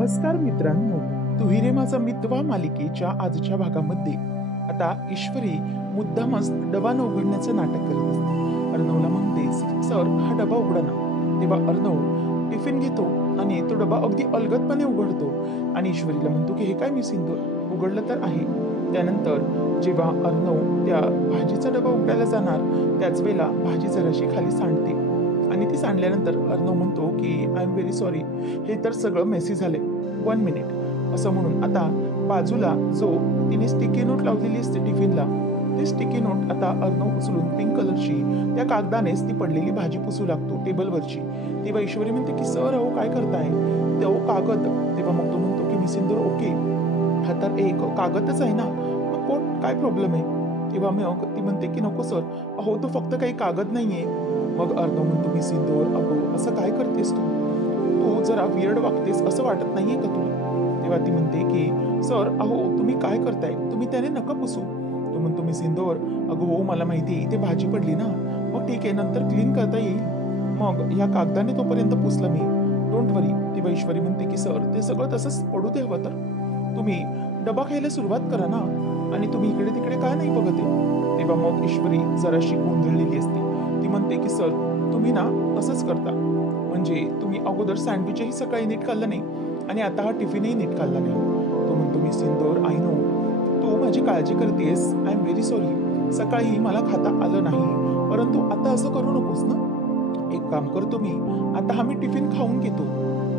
नमस्कार मित्रांनो, तुही रे माझा मितवा मालिकेच्या आजच्या भागामध्ये आता ईश्वरी मुद्दामच डबा न उघडण्याचं नाटक करत असते। अर्णवला म्हणते, सर हा डबा उघडा ना। तेव्हा अर्णव टिफिन घेतो आणि तो डबा अगदी अलगदपणे उघडतो आणि ईश्वरीला म्हणतो की हे काय मी सिंदूर उघडलं तर आहे। त्यानंतर जेव्हा अर्णव त्या भाजीचा डबा उघडायला जाणार त्याच वेळेला भाजी जराशी खाली सांडते आणि ती सांडल्यानंतर अर्णव म्हणतो की आय एम व्हेरी सॉरी, हे तर सगळं मेसी झाले, 1 मिनिट असं म्हणून आता बाजूला जो तिने स्टिकी नोट लावलेली असते टिफिनला, ती स्टिकी नोट आता अर्णव उचलून पिंक कलरची त्या कागदानेच ती पडलेली भाजी पुसू लागतो टेबलवरची। तेव्हा ईश्वरी म्हणते की सर अहो काय करताय, तो कागद। तेव्हा मग तो म्हणतो की मी सिंदूर ओके, हा तर एक कागदच आहे ना, मग कोण काय प्रॉब्लेम आहे। तेव्हा मग ती म्हणते की नको सर, अहो तो फक्त काही कागद नाहीये। मग अर्णव म्हणतो मी सिंदूर अगो असं काय करतेस तू, तू जरा वियर्ड वागतेस असं वाटत नाहीये का तुला। तेव्हा ती म्हणते की सर अहो तुम्ही काय करताय, तुम्ही त्याने नका पुसू। तो म्हणतो मी सिंदूर अगो हो मला माहिती इथे भाजी पडली ना, मग ठीक आहे नंतर क्लीन करता येईल, मग या कागदाने तोपर्यंत पुसलं मी, डोंट वरी। तेव्हा ईश्वरी म्हणते की सर ते सगळं तसंच पडू दे हवं तर, तुम्ही डबा खायला सुरुवात करा ना, आणि तुम्ही इकडे तिकडे काय नाही बघत आहे। तेव्हा मग ईश्वरी जराशी गोंधळलेली असते, ती म्हणते की सर तुम्ही ना असंच करता, म्हणजे तुम्ही अगोदर सँडविचही सकाळी नीट खाल्लं नाही आणि आता हा टिफिनही नीट खाल्ला नाही। तो म्हणतो मी सिंदूर आय नो, तू माझी काळजी करतेस, आय एम व्हेरी सॉरी, सकाळी मला खाता आलं नाही, परंतु आता असं करू नकोस ना। एक काम करतो मी, आता हा मी टिफिन खाऊन घेतो,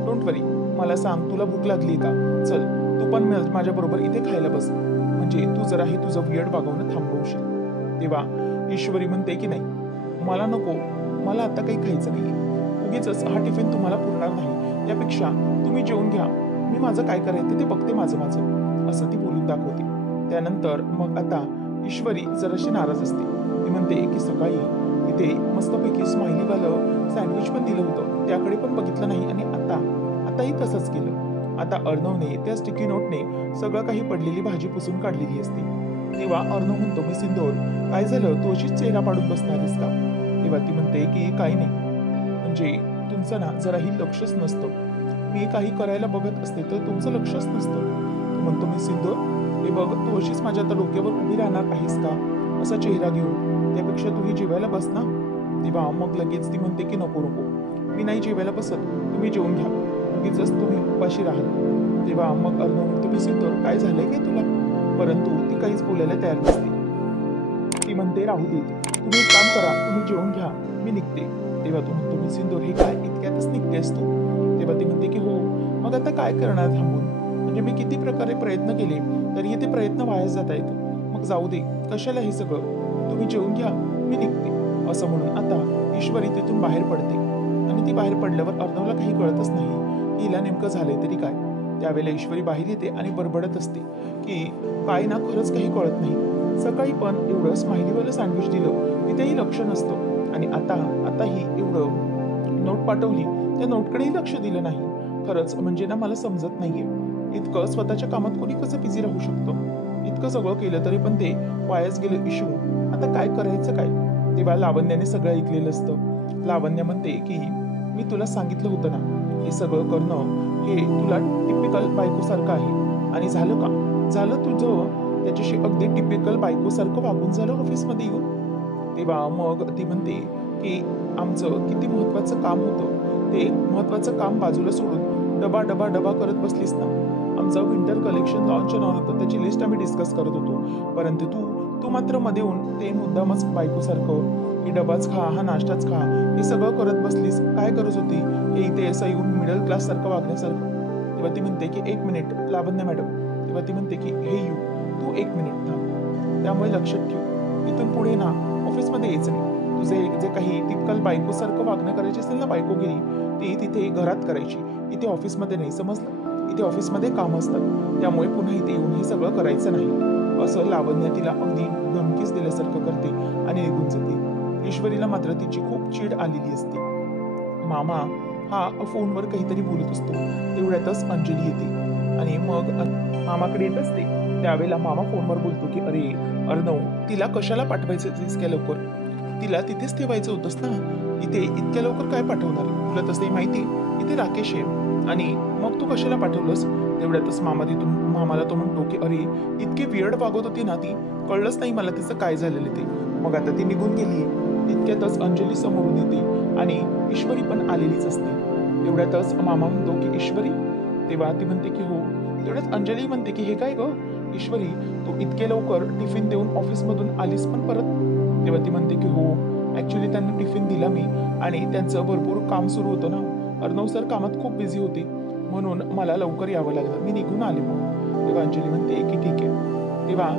डोंट वरी। मला सांग तुला भूक लागली का, चल तू पण माझ्या बरोबर इथे खायला बस, म्हणजे तू जरा हे तुझं वियर्ड वागवणं थांबवशील। तेव्हा ईश्वरी म्हणते की नाही मला नको, मला आता काही खायचं नाहीये, उगीच हा टिफिन तुम्हाला पुरणार नाही, त्यापेक्षा तुम्ही जेवून घ्या, मी माझं काय करायचं ते बघते माझं माझं, असं ती बोलून दाखवते। त्यानंतर मग आता ईश्वरी जराशी नाराज असते, ती म्हणते की सकाळी तिथे मस्तपैकी स्माइलीवालं सँडविच पण दिलं होतं, त्याकडे पण बघितलं नाही आणि आताही तसंच केलं। आता अर्णवने त्या स्टिकी नोटने सगळं काही पडलेली भाजी पुसून काढलेली असते। तेव्हा अर्णव म्हणतो मी सिंदूर काय झालं, तू अशीच चेहरा पाडून बसणारेस का। तेव्हा ती म्हणते की काही नाही, म्हणजे तुमचं ना जराही लक्षच नसतं, मी काही करायला बघत असते तर तुमचं लक्षच नसतं। तो म्हणतो मी सिंदूर हे बघ, तू अशीच माझ्या आता डोक्यावर उभी राहणार आहेस का असा चेहरा घेऊन, त्यापेक्षा तू ही जेवायला बस ना। तेव्हा मग लगेच ती म्हणते की नको नको, मी नाही जेवायला बसत, तुम्ही जेवून घ्या, उगीच तुम्ही उपाशी राहाल। तेव्हा मग अर्णव म्हणतो मी सिंदूर काय झालंय काय तुला, परंतु ती काहीच बोलायला तयार नसते। ती म्हणते राहू दे, तुम्ही एक काम करा, तुम्ही जेवून घ्या, मी निघते। तेव्हा तू म्हणतो मी सिंदूर हे काय इतक्यातच निघतेस तू। तेव्हा ती म्हणते की हो, मग आता काय करणार थांबून, म्हणजे मी किती प्रकारे प्रयत्न केले तरी ते प्रयत्न वाया जात आहेत, मग जाऊ दे कशाला हे सगळं, तुम्ही जेवून घ्या, मी निघते। असं म्हणून आता ईश्वरी तिथून बाहेर पडते आणि ती बाहेर पडल्यावर अर्णवला काही कळतच नाही की हिला नेमकं झालंय तरी काय। त्यावेळेला ईश्वरी बाहेर येते आणि बडबडत असते की काय ना खरंच काही कळत नाही, सकाळी पण एवढं स्माइलीवालं सँडविच दिलं तिथेही लक्ष नसतं आणि आताही एवढं नोट पाठवली त्या नोटकडेही लक्ष दिलं नाही, खरंच म्हणजे ना मला समजत नाहीये, इतकं स्वतःच्या कामात कोणी कसं बिझी राहू शकतं, इतकं सगळं केलं तरी पण ते वायाच गेलं इशू, आता काय करायचं काय। तेव्हा लावण्याने सगळं ऐकलेलं असतं। लावण्य म्हणते की मी तुला सांगितलं होतं ना, हे सगळं करणं हे तुला टिपिकल बायकोसारखं आहे, आणि झालं का, झालं तुझं त्याच्याशी अगदी टिपिकल बायकोसारखं वागून झालं ऑफिसमध्ये येऊन। तेव्हा मग ती म्हणते की आमचं किती महत्वाचं काम होतं, ते महत्वाचं काम बाजूला सोडून डबा डबा डबा करत बसलीस ना। आमचं विंटर कलेक्शन लॉन्च होणार होतं, त्याची लिस्ट आम्ही डिस्कस करत होतो, परंतु तू मात्र मध्ये येऊन ते मुद्दामच बायकोसारखं हे डबाच खा, हा नाश्ताच खा, हे सगळं करत बसलीस, काय गरज होती हे इथे असं येऊन मिडल क्लास सारखं वागण्यासारखं। तेव्हा ती म्हणते की 1 मिनिट लावण्य मॅडम। तेव्हा ती म्हणते की हे यू, तू 1 मिनिट थांब, त्यामुळे लक्षात ठेव इथून पुढे ना ऑफिसमध्ये यायचं नाही, तुझे जे काही टिपिकल बायकोसारखं वागणं करायची असेल ना बायकोगिरी, ती तिथे घरात करायची, इथे ऑफिसमध्ये नाही, समजलं, इथे ऑफिसमध्ये काम असतात, त्यामुळे पुन्हा इथे येऊन हे सगळं करायचं नाही, असं लावण्य तिला अगदी धमकीच दिल्यासारखं करते आणि निघून जाते। ईश्वरीला मात्र तिची खूप चीड आलेली असते। मामा हा फोनवर काहीतरी बोलत असतो, तेवढ्यातच अंजली येते आणि मग मामाकडे येत असते। त्यावेळेला मामा फोनवर बोलतो की अरे अर्णव, तिला कशाला पाठवायचं इतक्या लवकर, तिला तिथेच ठेवायचं होतंस ना, इथे इतक्या लवकर काय पाठवणार, तुला तसंही माहिती इथे राकेश आहे, आणि मग तू कशाला पाठवलंस? तेवढ्यातच मामाला तो म्हणतो की अरे इतकी वियर्ड वागत होती ना ती, कळलंच नाही मला तिचं काय झालेलं ते. मग आता ती निघून गेली. तितक्यातच अंजली समोरून येते आणि ईश्वरी पण आलेलीच असते. तेवढ्यातच मामा म्हणतो की ईश्वरी? तेव्हा ती म्हणते की हो. तेवढ्यात अंजली म्हणते की हे काय ग ईश्वरी, तू इतके लवकर टिफिन देऊन ऑफिसमधून आलीस पण परत? तेव्हा ती म्हणते की हो, ऍक्च्युली त्यांना टिफिन दिला मी आणि त्यांचं भरपूर काम सुरू होतं ना. अर्णव सर कामात खूप बिझी होते म्हणून मला लवकर यावं लागलं, मी निघून आले मग. तेव्हा अंजली म्हणते की ठीक आहे. तेव्हा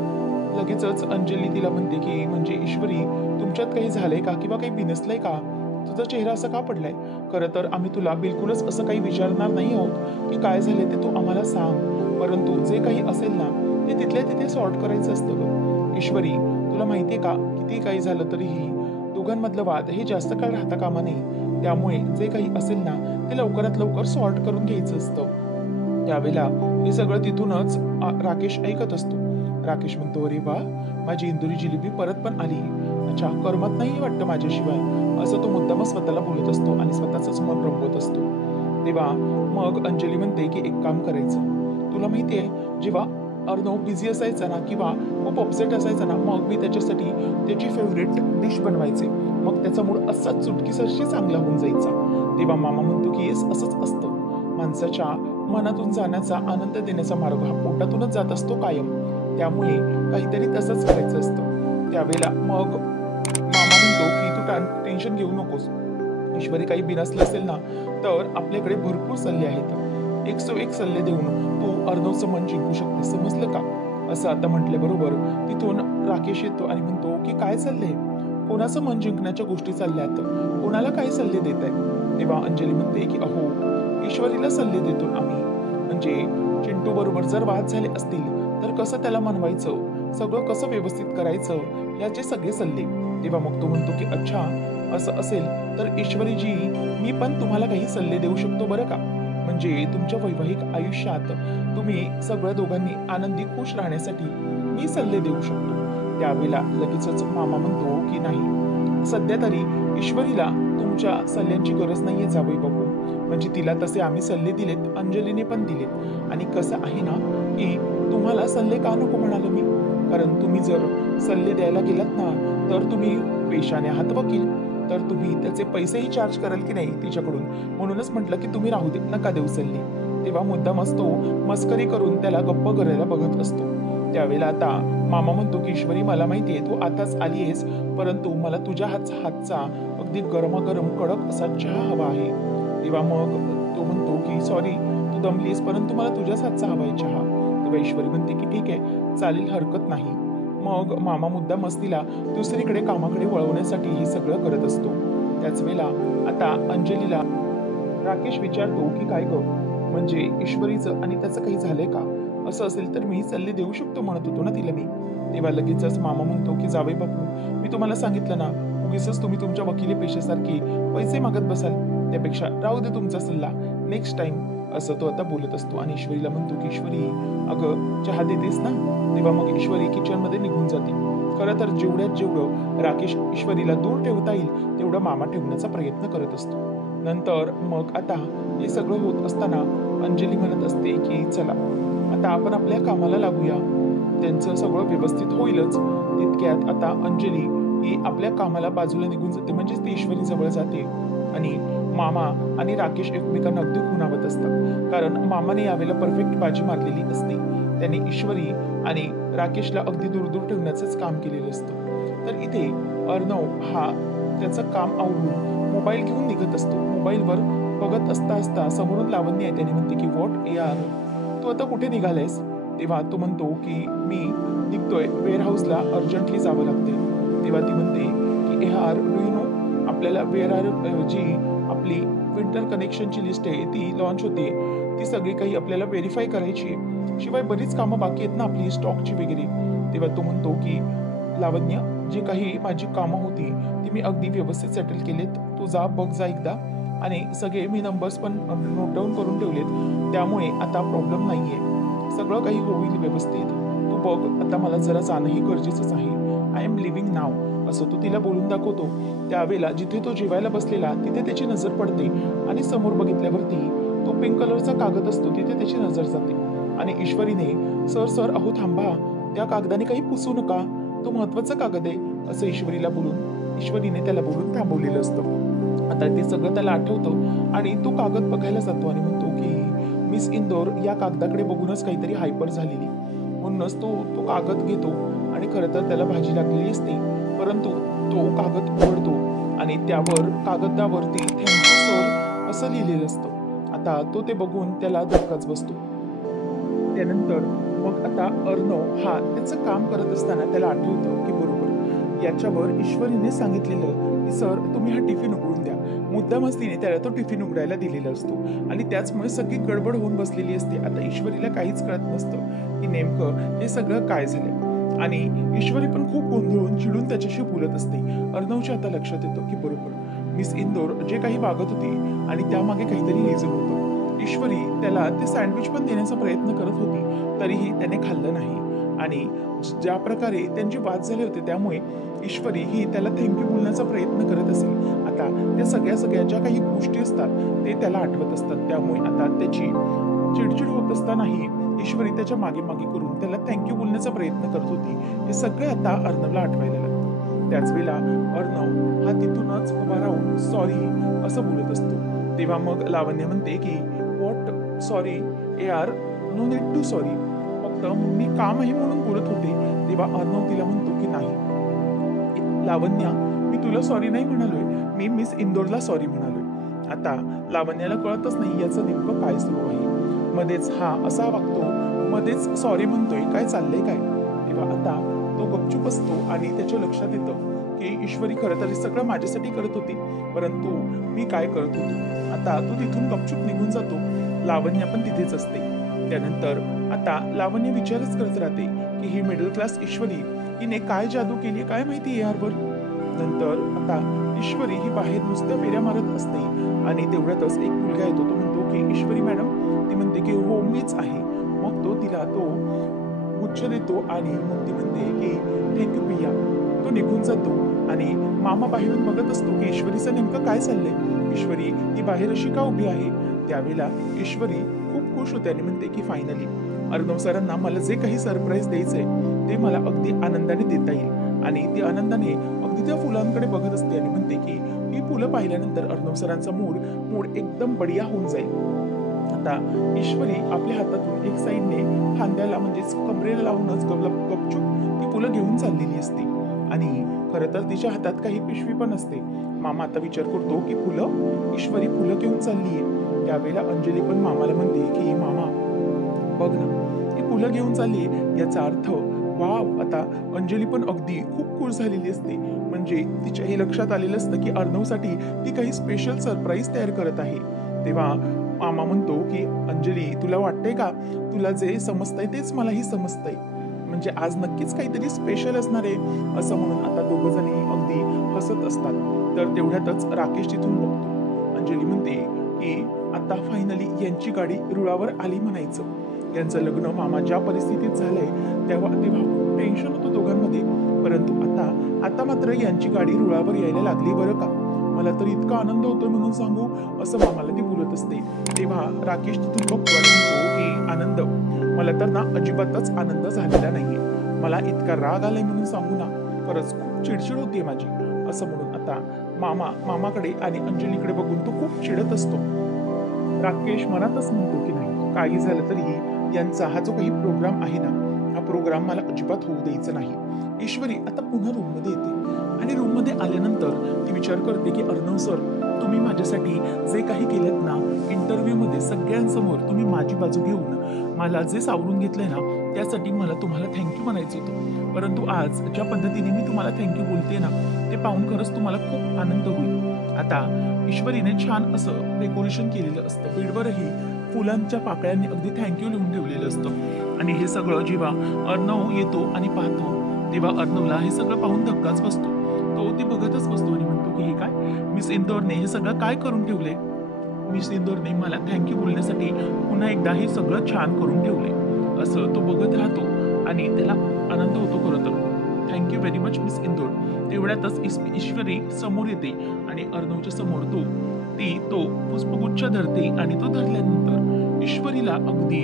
लगेचच अंजली तिला म्हणते की म्हणजे ईश्वरी, तुमच्यात काही झालंय का किंवा काही बिनसलंय का? तुझा चेहरा असा का पडलाय? खरं तर आम्ही तुला बिलकुलच असं काही विचारणार नाही आहोत की काय झालंय ते तू आम्हाला सांग, परंतु जे काही असेल ना ते तिथल्या तिथे सॉर्ट करायचं असतं ग. ईश्वरी, तुला माहितीये का किती काही झालं तरीही दोघांमधलं वाद हे जास्त काळ राहता कामा नये. त्यामुळे जे काही असेल ना ते लवकरात लवकर सॉर्ट करून घ्यायचं असतं. त्यावेळेला हे सगळं तिथूनच राकेश ऐकत असतो. राकेश म्हणतो अरे वा, माझी इंदुरी जिलेबी परत पण आली. अच्छा, करमत नाही वाटतं माझ्याशिवाय, असं तो मुद्दामच स्वतःला बोलत असतो आणि स्वतःच मन रंगवत असतो. तेव्हा मग अंजली म्हणते की एक काम करायचं, तुला माहितीये जेव्हा अर्णव बिझी असायचा ना किंवा खूप अपसेट असायचा ना, मग मी त्याच्यासाठी त्याची फेवरेट डिश बनवायचे. मग त्याचा मूड असाच चुटकीसरशी चांगला होऊन जायचा. तेव्हा मामा म्हणतो की येस, असंच असतं. माणसाच्या मनातून जाण्याचा, आनंद देण्याचा मार्ग हा पोटातूनच जात असतो कायम. त्यामुळे काहीतरी तसंच करायचं असतं. त्यावेळेला मग मामा म्हणतो की तू टेन्शन घेऊ नकोस. ईश्वरी काही बिनसलं असेल ना, तर आपल्याकडे भरपूर सल्ले आहेत. 101 सल्ले देऊन तू अर्णवचं मन जिंकू शकते, समजलं का? असं आता म्हटल्याबरोबर तिथून राकेश येतो आणि म्हणतो की काय चाललंय? कोणाचं मन जिंकण्याच्या गोष्टी चालल्यात? कोणाला काय सल्ले देत आहेत? तेव्हा अंजली म्हणते की अहो, ईश्वरीला सल्ले देतो आम्ही. म्हणजे चिंटू बरोबर जर वाद झाले असतील तर कसं त्याला मनवायचं, सगळं कसं व्यवस्थित करायचं, याचे सगळे सल्ले. तेव्हा मग तो म्हणतो की अच्छा, असं असेल तर ईश्वरीजी, मी पण तुम्हाला काही सल्ले देऊ शकतो बरं का. म्हणजे तुमच्या वैवाहिक आयुष्यात तुम्ही सगळ्या दोघांनी आनंदी खुश राहण्यासाठी मी सल्ले देऊ शकतो. त्यावेळेला लगेचच मामा म्हणतो की नाही, सध्या तरी ईश्वरीला तुमच्या सल्ल्यांची गरज नाहीये जावई बापू. म्हणजे तिला तसे आम्ही सल्ले दिलेत, अंजलीने पण दिलेत. आणि कसं आहे ना की तुम्हाला सल्ले का नको म्हणालो मी, कारण तुम्ही जर सल्ले द्यायला गेलात ना तर तुम्ही पेशाने आहात वकील, तर तुम्ही त्याचे पैसेही चार्ज कराल की नाही तिच्याकडून. म्हणूनच म्हटलं की तुम्ही राहू दे, नका देऊ सल्ले. तेव्हा मुद्दामच तो मस्करी करून त्याला गप्प करायला बघत असतो. त्यावेळेला आता मामा म्हणतो की ईश्वरी, मला माहितीये तू आताच आली आहेस, परंतु मला तुझ्या हातचा अगदी गरमागरम कडक असा चहा हवा आहे. तेव्हा मग तो म्हणतो की सॉरी तू दमलीस, परंतु मला तुझ्याच हातचा हवा आहे चहा. तेव्हा ईश्वरी म्हणते की ठीक आहे, चालेल, हरकत नाही. मग मामा मुद्दाम मस्तीला दुसरीकडे कामाकडे वळवण्यासाठी हे सगळं करत असतो. त्याच वेळेला आता अंजलीला राकेश विचारतो की काय ग, म्हणजे ईश्वरीचं आणि त्याचं काही झालंय का? असं असेल तर मी सल्ले देऊ शकतो म्हणत होतो ना तिला मी. तेव्हा लगेचच मामा म्हणतो की जावई बापू, मी तुम्हाला सांगितलं ना, उगीचच तुम्ही तुमच्या वकिली पेशेसारखे पैसे मागत बसाल. त्यापेक्षा राहू दे तुमचा सल्ला, नेक्स्ट टाइम. असं तो आता बोलत असतो आणि ईश्वरीला म्हणतो की ईश्वरी, अगं चहा देतेस ना? तेव्हा मग ईश्वरी किचनमध्ये निघून जाते. खरं तर जेवढ्यात जेवढं राकेश ईश्वरीला दूर ठेवता येईल तेवढं मामा ठेवण्याचा प्रयत्न करत असतो. नंतर मग आता हे सगळं होत असताना अंजली म्हणत असते की चला आता आपण आपल्या कामाला लागूया, त्यांचं सगळं व्यवस्थित होईलच. तितक्यात आता अंजली ही आपल्या कामाला बाजूला निघून जाते, म्हणजेच ती ईश्वरी जवळ जाते आणि मामा आणि राकेश एकमेकांना अगदी खुणावत असतात, कारण मामाने यावेळेला परफेक्ट बाजी मारलेली असते. त्याने ईश्वरी आणि राकेशला अगदी दूर दूर ठेवण्याचंच काम केलेलं असतं. तर इथे अर्णव हा त्याचं काम आवरून मोबाईल घेऊन निघत असतो. मोबाईलवर बघत असता असता समोरून लावण्य आहे. त्याने म्हणते की व्हॉट यार, तू आता कुठे निघालायस? तेव्हा तो म्हणतो की मी निघतोय वेअरहाऊसला, अर्जंटली जावं लागते. तेव्हा ती म्हणते की यार, डू यू नो, आपल्याला जी आपली विंटर कनेक्शनची लिस्ट आहे ती लॉन्च होते, ती सगळी काही आपल्याला व्हेरीफाय करायची आहे. शिवाय बरीच कामं बाकी आहेत ना आपली स्टॉकची वगैरे. तेव्हा तो म्हणतो की लावण्य, जी काही माझी कामं होती ती मी अगदी व्यवस्थित सेटल केलीत. तू जा, बघ जा एकदा. आणि सगळे मी नंबर्स पण नोट डाऊन करून ठेवलेत. त्यामुळे आता प्रॉब्लेम नाहीये. सगळं काही होईल व्यवस्थित. तू बघ, आता मला जरा जाणंही गरजेचंच आहे. आय एम लिव्हिंग नाव, असं तो तिला बोलून दाखवतो. त्यावेळेला जिथे तो जेवायला बसलेला तिथे त्याची नजर पडते आणि समोर बघितल्यावरती तो पिंक कलरचा कागद असतो तिथे त्याची नजर जाते आणि ईश्वरीने सर सर अहो थांबा, त्या कागदाने काही पुसू नका, तो महत्वाचा कागद आहे असं ईश्वरीने त्याला बोलून थांबवलेलं असतं. आता ते सगळं त्याला आठवतं आणि तो कागद बघायला जातो आणि म्हणतो की मिस इंदोर या कागदाकडे बघूनच काहीतरी हायपर झालेली, म्हणूनच तो तो कागद घेतो आणि खरं तर त्याला भाजी लागलेली असते, परंतु तो कागद उघडतो आणि त्यावर कागदावरती थँक्यू सर असं लिहिलेलं असतं. आता तो ते बघून त्याला धक्काच बसतो. त्यानंतर मग आता अर्णव हा त्याचं काम करत असताना त्याला आठवतं की बरोबर याच्यावर ईश्वरीने सांगितलेलं की सर तुम्ही हा टिफिन उघडून द्या. मुद्दामच तिने त्याला तो टिफिन उघडायला दिलेला असतो आणि त्याचमुळे सगळी गडबड होऊन बसलेली असते. आता ईश्वरीला काहीच कळत नसतं की नेमकं हे सगळं काय झालं आणि ईश्वरी पण खूप गोंधळून चिडून त्याच्याशी बोलत असते. अर्णवच्या आता लक्षात येतं की बरोबर मिस इंदोर जे काही वागत होती आणि त्यामागे काहीतरी रिझन होतं. ईश्वरी त्याला ते सँडविच पण देण्याचा प्रयत्न करत होती, तरीही त्याने खाल्लं नाही आणि ज्या प्रकारे त्यांचे वाद झाले होते त्यामुळे ईश्वरी ही त्याला थँक्यू बोलण्याचा प्रयत्न करत असेल. आता त्या सगळ्या ज्या काही गोष्टी असतात ते त्याला आठवत असतात, त्यामुळे आता त्याची चिडचिड होत असतानाही ईश्वरी त्याच्या मागे मागे करून त्याला थँक्यू बोलण्याचा प्रयत्न करत होती. हे सगळे आता अर्णवला आठवायला लागतं. त्याच वेळेला अर्णव हा तिथूनच उभा राहून सॉरी असं बोलत असतो. तेव्हा मग लावण्य म्हणते की व्हॉट सॉरी यार, नो नीड टू सॉरी, फक्त मी काम आहे म्हणून बोलत होते. तेव्हा अर्णव तिला म्हणतो की नाही लावण्या, मी तुला सॉरी नाही म्हणालोय, मी मिस इंदोरला सॉरी म्हणालोय. आता लावण्याला कळतच नाही याचं नेमकं काय सुरू आहे. मध्येच हा असा वागतो, मध्येच सॉरी म्हणतोय, काय चाललंय काय. तेव्हा आता तो गपचूप असतो आणि त्याच्या लक्षात येतं की ईश्वरी खरं तर हे सगळं माझ्यासाठी करत होती, परंतु मी काय करत होतो. आता तो तिथून गपचूप निघून जातो. लावण्य पण तिथेच असते. त्यानंतर आता लावण्य विचारच करत राहते की ही मिडल क्लास ईश्वरी हिने काय जादू केली काय माहिती यारवर. नंतर आता ईश्वरी ही बाहेर नुसत्या फेऱ्या मारत असते आणि तेवढ्यातच एक मुलगा येतो. तो म्हणतो की ईश्वरी मॅडम, ती म्हणते की हो मीच आहे. मग तो तिला तो गुच्छ देतो आणि मग ती म्हणते की थँक्यू प्रिया. तो निघून जातो आणि मामा बाहेरून बघत असतो की ईश्वरीचं नेमकं काय चाललंय, ईश्वरी ही बाहेर अशी का उभी आहे. त्यावेळेला ईश्वरी खूप खुश होते आणि म्हणते की फायनली अर्णव सरांना मला जे काही सरप्राईज द्यायचंय ते मला अगदी आनंदाने देता येईल. आणि ती आनंदाने अगदी त्या फुलांकडे बघत असते आणि म्हणते की ही फुलं पाहिल्यानंतर अर्णव सरांचा मूड एकदम बढिया होऊन जाईल. आता ईश्वरी आपल्या हातातून एक साईडने खांद्याला म्हणजेच कमरेला लावूनच गपचूप ती फुलं घेऊन चाललेली असते आणि खरं तर तिच्या हातात काही पिशवी पण असते. मामा आता विचार करतो की ईश्वरी फुलं घेऊन चाललीये. त्यावेळेला अंजली पण मामाला म्हणते की मामा बघ ना, ही फुलं घेऊन चालली, याचा अर्थ वाव. आता अंजली पण अगदी खूप खुश झालेली असते, म्हणजे तिच्याही लक्षात आलेलं असतं की अर्णवसाठी ती काही स्पेशल सरप्राईज तयार करत आहे. तेव्हा मामा म्हणतो की अंजली तुला वाटतंय का, तुला जे समजतंय तेच मलाही समजतंय, म्हणजे आज नक्कीच काहीतरी स्पेशल असणार आहे असं म्हणून आता दोघ जणी अगदी हसत असतात. तर तेवढ्यातच राकेश तिथून बघतो. अंजली म्हणते की आता फायनली यांची गाडी रुळावर आली म्हणायचं. यांचं लग्न मामा ज्या परिस्थितीत झालंय तेव्हा खूप टेन्शन होतं दोघांमध्ये, परंतु आता मात्र यांची गाडी रुळावर यायला लागली बरं का. मला तर इतका आनंद होतोय म्हणून सांगू असं मामाला ती बोलत असते. तेव्हा राकेश तिथून बघतो आणि म्हणतो की आनंद, मला तर ना अजिबातच आनंद झालेला नाहीये, मला इतका राग आलाय म्हणून सांगू ना, खरंच खूप चिडचिड होतीये माझी असं म्हणून आता मामाकडे आणि अंजलीकडे बघून तो खूप चिडत असतो. राकेश मनातच म्हणतो की नाही, काही झालं तरीही यांचा हा जो काही प्रोग्राम आहे ना, हा प्रोग्राम मला अजिबात होऊ द्यायचा नाही. ईश्वरी आता पुन्हा रूममध्ये येते आणि रूममध्ये आल्यानंतर ती विचार करते की अर्णव सर, तुम्ही माझ्यासाठी जे काही केलं ना, इंटरव्ह्यूमध्ये सगळ्यांसमोर तुम्ही माझी बाजू घेऊन मला जे सावरून घेतलंय ना, त्यासाठी मला तुम्हाला थँक्यू म्हणायचं होतं, परंतु आज ज्या पद्धतीने मी तुम्हाला थँक्यू बोलते ना, ते पाहून खरंच तुम्हाला खूप आनंद होईल. आता ईश्वरीने छान असं डेकोरेशन केलेलं असतं. बेडवरही फुलांच्या पाकळ्यांनी अगदी थँक्यू लिहून ठेवलेलं असतं आणि हे सगळं जेव्हा अर्णव येतो आणि पाहतो तेव्हा अर्णवला हे सगळं पाहून धक्काच बसतो. तो ते बघतच बसतो आणि म्हणतो की हे काय, मिस इंदोरने हे सगळं काय करून ठेवले. मिस इंदोरने मला थँक्यू बोलण्यासाठी पुन्हा एकदा हे सगळं छान करून ठेवले असं तो बघत राहतो आणि त्याला आनंद होतो. खरं तर thank you very much miss Indore. तेवढ्यातच ईश्वरी समोर येते आणि अर्णवच्या समोर तो ती तो पुष्पगुच्छ धरते आणि तो धरल्यानंतर ईश्वरीला अगदी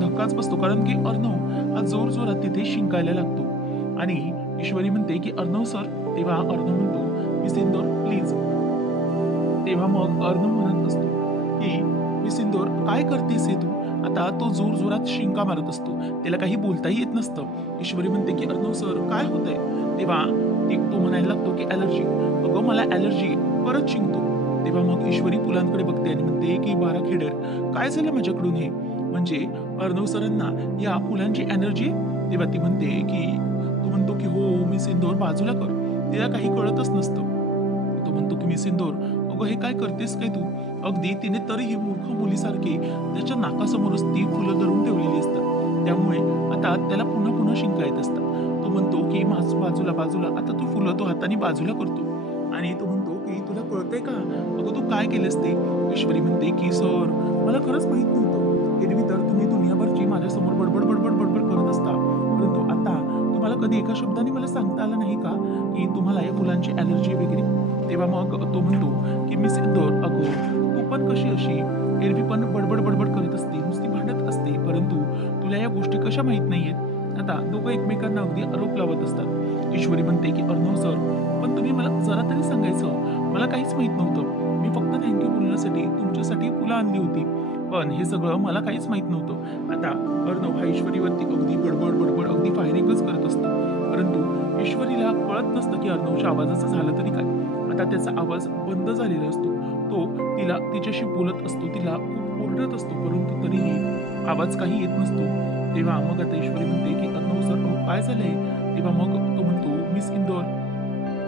धक्काच बसतो, कारण की अर्णव हा जोरजोरात तिथे शिंकायला लागतो आणि ईश्वरी म्हणते की अर्णव सर. तेव्हा अर्णव म्हणतो मी सिंदूर प्लीज. तेव्हा मग अर्णव म्हणत असतो की मी सिंदूर काय करतेस हे तू. आता तो जोर जोरात शिंका मारत असतो, त्याला काही बोलताही येत नसतं. ईश्वरी म्हणते की अर्णव सर काय होतंय. तेव्हा तो म्हणायला लागतो की ॲलर्जी. अगं मला ॲलर्जी परत शिंकतो. तेव्हा मग ईश्वरी पुलांकडे बघते आणि म्हणते की बारा खेडेर काय झालं माझ्याकडून हे. म्हणजे अर्णव सरांना या फुलांची एनर्जी. तेव्हा ती म्हणते की तो म्हणतो की हो मी सिंदूर बाजूला कर. तिला काही कळतच नसतं. तो म्हणतो की मी सिंदूर अगं हे काय करतेस काय तू. अगदी तिने तरीही मूर्ख मुलीसारखी त्याच्या नाकासमोरच ती फुलं धरून ठेवलेली असतात. त्यामुळे आता त्याला पुन्हा पुन्हा शिंका येत असतात. तो म्हणतो की माझ बाजूला बाजूला. आता तू फुलं तो हाताने बाजूला करतो आणि तो म्हणतो की तुला कळतंय का अगं तू काय केलंस ते. ईश्वरी म्हणते की सर मला खरंच माहित नव्हतं. एरवी तर तुम्ही दुनियाभरची माझ्यासमोर बडबड बडबड बडबड करत असता, परंतु आता तुम्हाला कधी एका शब्दाने मला सांगता आलं नाही का की तुम्हाला या फुलांची ॲलर्जी वगैरे. तेव्हा मग तो म्हणतो की मी सिंदूर अगं तू पण कशी अशी एरवी पण बडबड बडबड करत असते, नुसती भांडत असते, परंतु तुला या गोष्टी कशा माहीत नाहीयेत. आता दोघं एकमेकांना अगदी आरोप लावत असतात. ईश्वरी म्हणते की अर्णव सर पण तुम्ही मला जरा तरी सांगायचं, मला काहीच माहीत नव्हतं. मी फक्त थँक्यू बोलण्यासाठी तुमच्यासाठी फुलं आणली होती, पण हे सगळं मला काहीच माहीत नव्हतं. आता अर्णव हा ईश्वरीवरती अगदी बडबड बडबड अगदी फायरिंगच करत असतो, परंतु ईश्वरीला कळत नसतं की अर्णवच्या आवाजाचं झालं तरी काय. आता त्याचा आवाज बंद झालेला असतो. तो तिला तिच्याशी बोलत असतो, तिला खूप ओरडत असतो, परंतु तरीही आवाज काही येत नसतो. तेव्हा मग आता ईश्वरी म्हणते की अर्णव सर अहो काय झालंय. तेव्हा मग तो म्हणतो मिस इंदोर.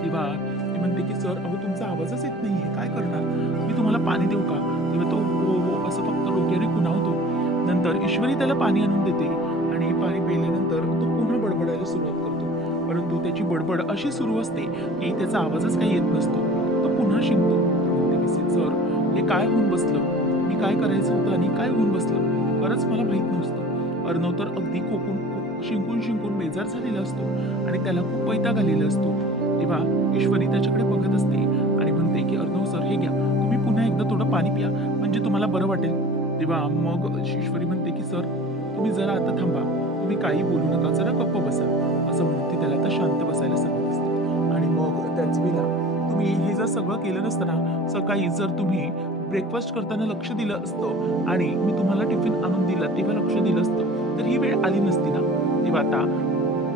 तेव्हा ती म्हणते की सर अहो तुमचा आवाजच येत नाहीये, काय करणार. मी तुम्हाला पाणी देऊ का. तेव्हा तो हो हो असं फक्त डोक्याने खुणावतो. नंतर ईश्वरी त्याला पाणी आणून देते आणि पाणी प्यायल्यानंतर तो पुन्हा बडबडायला सुरुवात करतो, परंतु त्याची बडबड अशी सुरू असते की त्याचा आवाजच काही येत नसतो. तो पुन्हा शिंकतो. म्हणते मिसेस सर हे काय होऊन बसलं. मी काय करायचं होतं आणि काय होऊन बसलं खरंच मला माहित नसतं. अर्णव तर अगदी शिंकून शिंकून बेजार झालेला असतो आणि त्याला खूप वैताग आलेला असतो. तेव्हा ईश्वरी त्याच्याकडे बघत असते आणि म्हणते की अर्णव सर हे घ्या, तुम्ही पुन्हा एकदा थोडं पाणी पिया म्हणजे तुम्हाला बरं वाटेल. तेव्हा मग ईश्वरी म्हणते की सर तुम्ही जरा आता थांबा, तुम्ही काही बोलू नका, जरा गप्प बसा. असं म्हणून ती त्याला आता शांत बसायला सांगत असते. आणि मग त्याच वेळेला तुम्ही हे जर सगळं केलं नसतं ना, सकाळी जर तुम्ही ब्रेकफास्ट करताना लक्ष दिलं असतं आणि मी तुम्हाला टिफिन आणून दिला तेव्हा लक्ष दिलं असतं, तर ही वेळ आली नसती ना. तेव्हा आता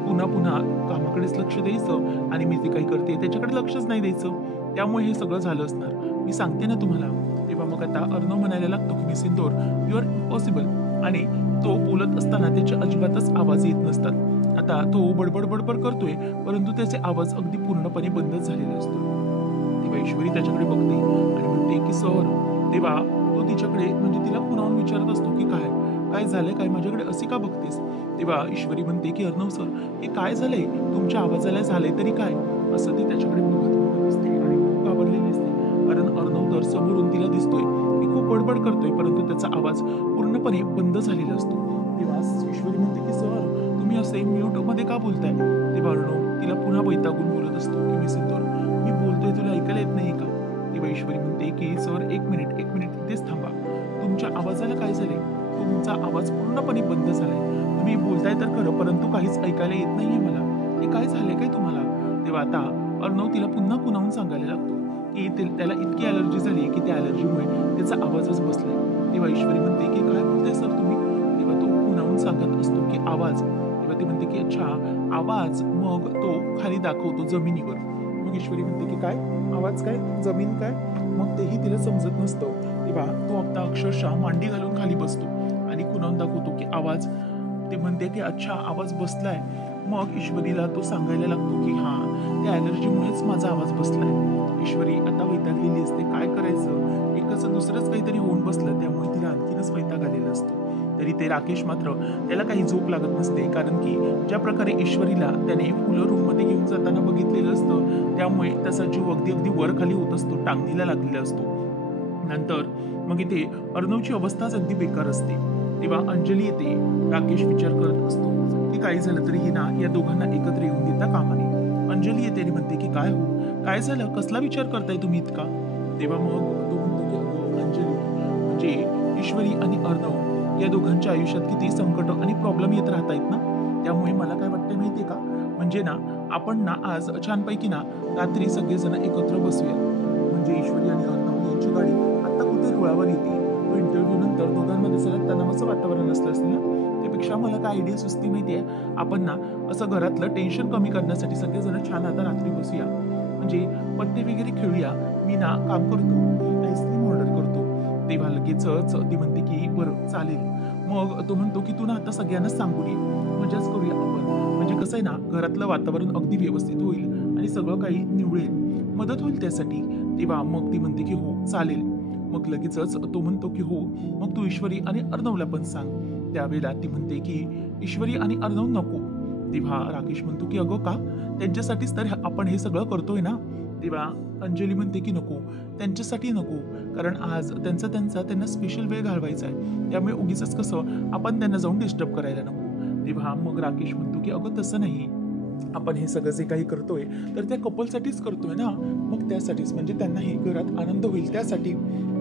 पुन्हा पुन्हा कामाकडेच लक्ष द्यायचं आणि मी जे काही करते त्याच्याकडे लक्षच नाही द्यायचं. त्यामुळे हे सगळं झालं असणार. मी सांगते ना तुम्हाला. तेव्हा मग आता अर्णव म्हणायला लागतो की miss Indore you are impossible. आणि तो बोलत असताना त्याचे अजिबातच आवाज येत नसतात. आता तो बडबड बडबड करतोय, परंतु त्याचे आवाज अगदी पूर्णपणे बंदच झालेले असतो. तेव्हा ईश्वरी त्याच्याकडे बघते आणि म्हणते की सर. तेव्हा तो तिच्याकडे म्हणजे तिला पुन्हा विचारत असतो की काय काय झालंय काय, माझ्याकडे असे का बघतेस. तेव्हा ईश्वरी म्हणते की अर्णव सर हे काय झालंय, तुमच्या आवाजाला झालंय तरी काय. असं ती त्याच्याकडे बघत असते आणि खूप घाबरलेली असते, कारण अर्णव तर समोरून तिला दिसतोय की खूप बडबड करतोय, परंतु त्याचा आवाज पूर्णपणे बंद झालेला असतो. तेव्हा ईश्वरी म्हणते की सर तुम्ही असे म्यूट मध्ये का बोलताय. तेव्हा अर्णव तिला पुन्हा वैतागून बोलत असतो की मी सिंदूर मी बोलतोय तुला ऐकायला येत नाही का. तेव्हा ईश्वरी म्हणते की सर एक मिनिट इथेच थांबा, तुमच्या आवाजाला काय झालंय. तुमचा आवाज पूर्णपणे बंद झालाय, तुम्ही बोलताय तर खरं परंतु काहीच ऐकायला येत नाहीये मला. हे काय झालंय काय तुम्हाला. तेव्हा आता अर्णव तिला पुन्हा खुणावून सांगायला लागतो की त्याला इतकी ॲलर्जी झाली की त्या ॲलर्जीमुळे त्याचा आवाजच बसलाय. तेव्हा ईश्वरी म्हणते की काय बोलताय सर तुम्ही. तेव्हा तो खुणावून सांगत असतो की आवाज. तेव्हा ती म्हणते की अच्छा आवाज. मग तो खाली दाखवतो जमिनीवर. मग ईश्वरी म्हणते की काय आवाज काय जमीन काय. मग तेही तिला समजत नसतं. तेव्हा तो आता अक्षरशः मांडी घालून खाली बसतो आणि खुणावून दाखवतो की आवाज. ते म्हणते की अच्छा आवाज बसलाय. मग ईश्वरीला तो सांगायला लागतो की हां त्या ॲलर्जीमुळेच माझा आवाज बसलाय. ईश्वरी आता वैतागलेली असते, काय करायचं. एकाचं दुसरंच काहीतरी होऊन बसलं, त्यामुळे तिला आणखीनच वैताग आलेला असतो. तरी ते राकेश मात्र त्याला काही झोप लागत नसते, कारण की ज्या प्रकारे ईश्वरीला त्याने फुलं रूममध्ये घेऊन जाताना बघितलेलं असतं, त्यामुळे त्याचा जीव अगदी अगदी वर खाली होत असतो, टांगणीला लागलेला असतो. नंतर मग इथे अर्णवची अवस्थाच अगदी बेकार असते. तेव्हा अंजली येते. राकेश विचार करत असतो की काही झालं तरी ही ना या दोघांना एकत्र येऊन देता कामा नये. अंजली येते आणि म्हणते की काय हो काय झालं, कसला विचार करताय तुम्ही इतका. तेव्हा मग तो म्हणतो की अंजली म्हणजे ईश्वरी आणि अर्णव या दोघांच्या आयुष्यात किती संकट आणि प्रॉब्लेम येत राहत आहेत ना, त्यामुळे मला काय वाटतंय माहितीये का, म्हणजे ना आपण ना आज छानपैकी ना रात्री सगळेजण एकत्र बसूया. म्हणजे ईश्वरी आणि अर्णव यांची गाडी आता कुठे रुळावर येते. तो इंटरव्ह्यू नंतर दोघांमध्ये सगळ्यात तणावाचं वातावरण असलं असेल ना, त्यापेक्षा मला काय आयडिया सुचते माहितीये, आपण ना असं घरातलं टेन्शन कमी करण्यासाठी सगळेजण छान आता रात्री बसूया. म्हणजे पत्ते वगैरे खेळूया. मी ना काम करतो, आईस्क्रीम ऑर्डर करतो. तेव्हा लगेचच ती म्हणते की बरं चालेल. मग तो म्हणतो की तू ना आता सगळ्यांनाच सांगून ये. मजाच करूया आपण. म्हणजे कसं आहे ना, घरातलं वातावरण अगदी व्यवस्थित होईल आणि सगळं काही निवळेल. मदत होईल त्यासाठी. तेव्हा मग ती म्हणते की हो चालेल. मग लगेचच तो म्हणतो की हो, मग तू ईश्वरी आणि अर्णवला पण सांग. त्यावेळेला ती म्हणते की ईश्वरी आणि अर्णव नको. तेव्हा राकेश म्हणतो की अगं का? त्यांच्यासाठीच तर आपण हे सगळं करतोय ना. तेव्हा अंजली म्हणते की नको, त्यांच्यासाठी नको. कारण आज त्यांना स्पेशल वेळ घालवायचा आहे. त्यामुळे उगीचच कसं आपण त्यांना जाऊन डिस्टर्ब करायला नको. तेव्हा मग राकेश म्हणतो की अगं तसं नाही. आपण हे सगळं जे काही करतोय तर त्या कपलसाठीच करतोय ना. मग त्यासाठीच म्हणजे त्यांनाही घरात आनंद होईल त्यासाठी.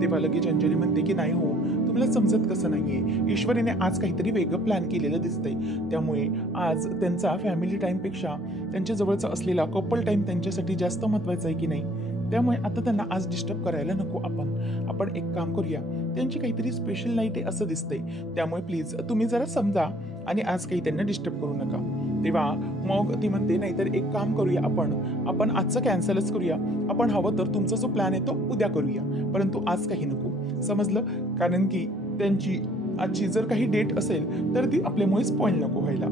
तेव्हा लगेच अंजली म्हणते की नाही हो, तुम्हाला समजत कसं नाहीये. ईश्वरीने आज काहीतरी वेगळं प्लॅन केलेलं दिसतंय. त्यामुळे आज त्यांचा फॅमिली टाईमपेक्षा त्यांच्या जवळचा असलेला कपल टाईम त्यांच्यासाठी जास्त महत्वाचा आहे की नाही. त्यामुळे आता त्यांना आज डिस्टर्ब करायला नको आपण. आपण एक काम करूया. त्यांची काहीतरी स्पेशल नाईट आहे असं दिसतंय. त्यामुळे प्लीज तुम्ही जरा समजा आणि आज काही त्यांना डिस्टर्ब करू नका. तेव्हा मग ती म्हणते नाहीतर एक काम करूया आपण आजचं कॅन्सलच करूया. आपण हवं तर तुमचा जो प्लॅन आहे तो उद्या करूया. परंतु आज काही नको. समजलं? कारण की त्यांची आजची जर काही डेट असेल तर ती आपल्यामुळे स्पॉइल नको व्हायला.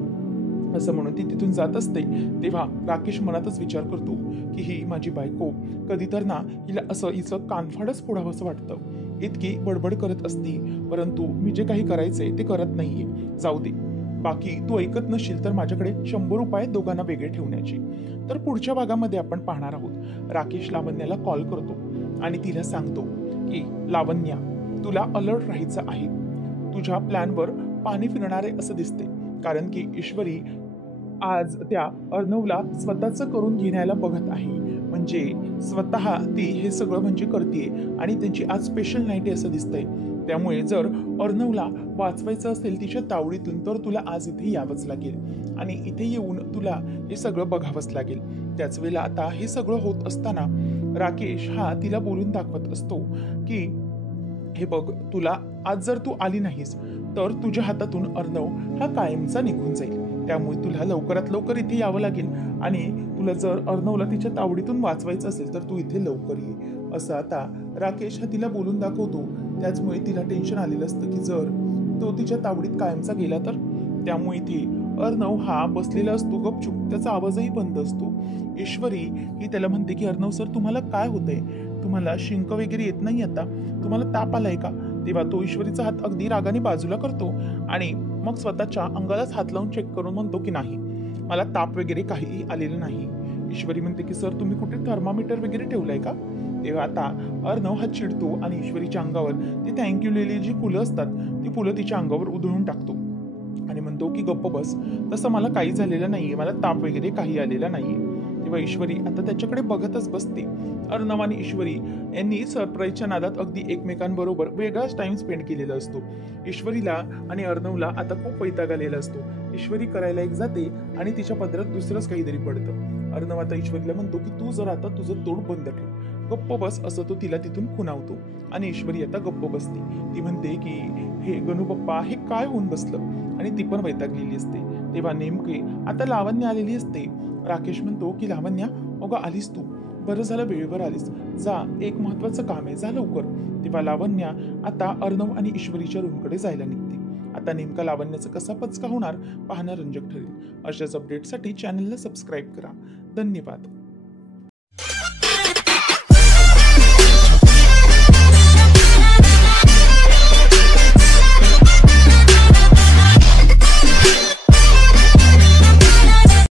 असं म्हणून ती तिथून जात असते. तेव्हा राकेश मनातच विचार करतो की ही माझी बायको कधी तर ना हिला असं हिचं कानफाडच फोडावंसं वाटतं. इतकी बडबड करत असते, परंतु मी जे काही करायचंय ते करत नाहीये. जाऊ दे. बाकी तू ऐकत नसशील तर माझ्याकडे 100 उपाय दोघांना वेगळे ठेवण्याची. तर पुढच्या भागामध्ये आपण पाहणार आहोत. राकेश लावण्याला कॉल करतो आणि तिला सांगतो की लावण्या, तुला अलर्ट राहायचं आहे. तुझ्या प्लॅनवर पाणी फिरणार आहे असं दिसते. कारण की ईश्वरी आज त्या अर्णवला स्वतःचं करून घेण्याला बघत आहे. म्हणजे स्वतः ती हे सगळं म्हणजे करतेय आणि त्यांची आज स्पेशल नाईट आहे असं दिसतंय. त्यामुळे जर अर्णवला वाचवायचं असेल तिच्या तावडीतून तर तुला आज इथे यावंच लागेल आणि इथे येऊन तुला हे सगळं बघावंच लागेल. त्याच वेळेला आता हे सगळं होत असताना राकेश हा तिला बोलून दाखवत असतो की हे बघ, तुला आज जर तू आली नाहीस तर तुझ्या हातातून अर्णव हा कायमचा निघून जाईल. त्यामुळे तुला लवकरात लवकर इथे यावं लागेल आणि तुला जर अर्णवला तिच्या तावडीतून वाचवायचं असेल तर तू इथे लवकर ये. असं आता राकेश हा तिला बोलून दाखवतो. त्याचमुळे तिला टेन्शन आलेलं असतं की जर तो तिच्या तावडीत कायमचा गेला तर. त्यामुळे इथे अर्णव हा बसलेला असतो गपचूप, त्याचा आवाजही बंद असतो. ईश्वरी ही त्याला म्हणते की अर्णव सर, तुम्हाला काय होतंय? तुम्हाला शिंक वगैरे येत नाही आता? तुम्हाला ताप आलाय का? तेव्हा तो ईश्वरीचा हात अगदी रागाने बाजूला करतो आणि मग स्वतःच्या अंगालाच हात लावून चेक करून म्हणतो की नाही, मला ताप वगैरे काहीही आलेलं नाही. ईश्वरी म्हणते की सर, तुम्ही कुठे थर्मामीटर वगैरे ठेवलंय का? तेव्हा आता अर्णव हा चिडतो आणि ईश्वरीच्या अंगावर ती थँक्यू लिहिलेली जी फुलं असतात ती फुलं तिच्या अंगावर उधळून टाकतो आणि म्हणतो की गप्प बस, तसं मला काही झालेलं नाहीये, मला ताप वगैरे काही आलेला नाहीये. तेव्हा ईश्वरी आता त्याच्याकडे बघतच बसते. अर्णव आणि ईश्वरी यांनी सरप्राईजच्या नादात अगदी एकमेकांबरोबर वेगळाच टाइम स्पेंड केलेला असतो. ईश्वरीला आणि अर्णवला आता खूप वैताग आलेला असतो. ईश्वरी करायला एक जाते आणि तिच्या पदरात दुसरंच काहीतरी पडतं. अर्णव आता ईश्वरीला म्हणतो की तू जर आता तुझं तोंड बंद ठेव, गप्प बस, असं तो तिला तिथून खुणावतो आणि ईश्वरी आता गप्प बसते. ती म्हणते की हे गणू पप्पा, हे काय होऊन बसलं? आणि ती पण वैतागलेली असते. तेव्हा नेमके आता लावण्य आलेली असते. राकेश म्हणतो की लावण्या, अगं आलीस तू, बरं झालं वेळेवर आलीस, जा, एक महत्वाचं काम आहे, जा लवकर. तेव्हा लावण्या आता अर्णव आणि ईश्वरीच्या रूमकडे जायला निघते. आता नेमका लावण्याचा कसा पचका होणार पाहणं रंजक ठरेल. अशाच अपडेटसाठी चॅनलला सबस्क्राईब करा. धन्यवाद.